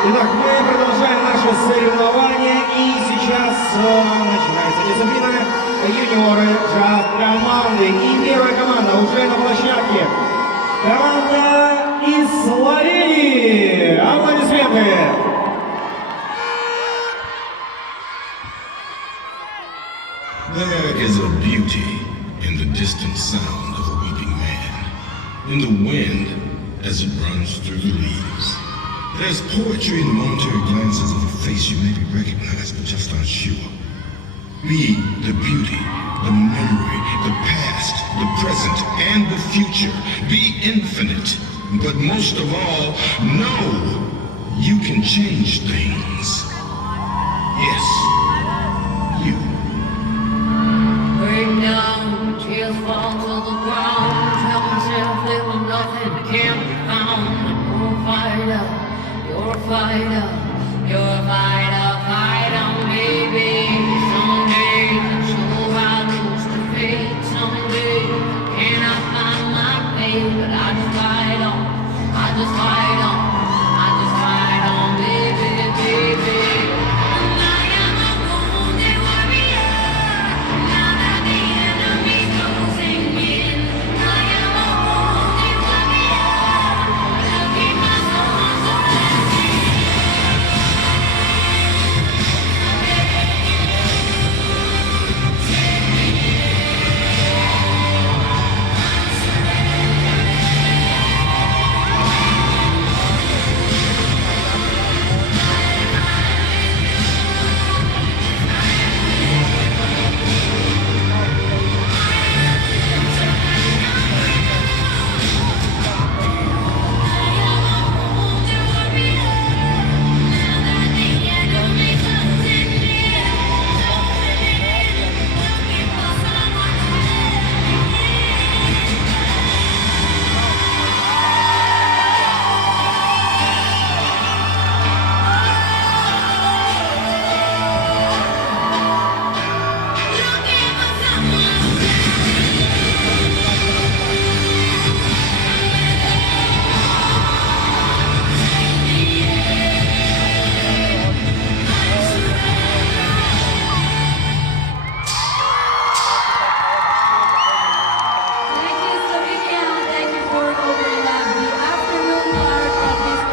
Итак, мы продолжаем наше соревнование, и сейчас начинается дисциплина юниоры джаз команды. И первая команда уже на площадке. Команда из Словении. Аплодисменты. There is a beauty in the distant sound of a weeping man, in the wind as it runs through the leaves. There's poetry in the momentary glances of a face you maybe recognize but just aren't sure. Be the beauty, the memory, the past, the present, and the future. Be infinite, but most of all, know you can change things. Yes, you. Break down, tears fall to the ground. Tell myself there was nothing can't be found. You're a fighter, you're a fighter, you're a fighter.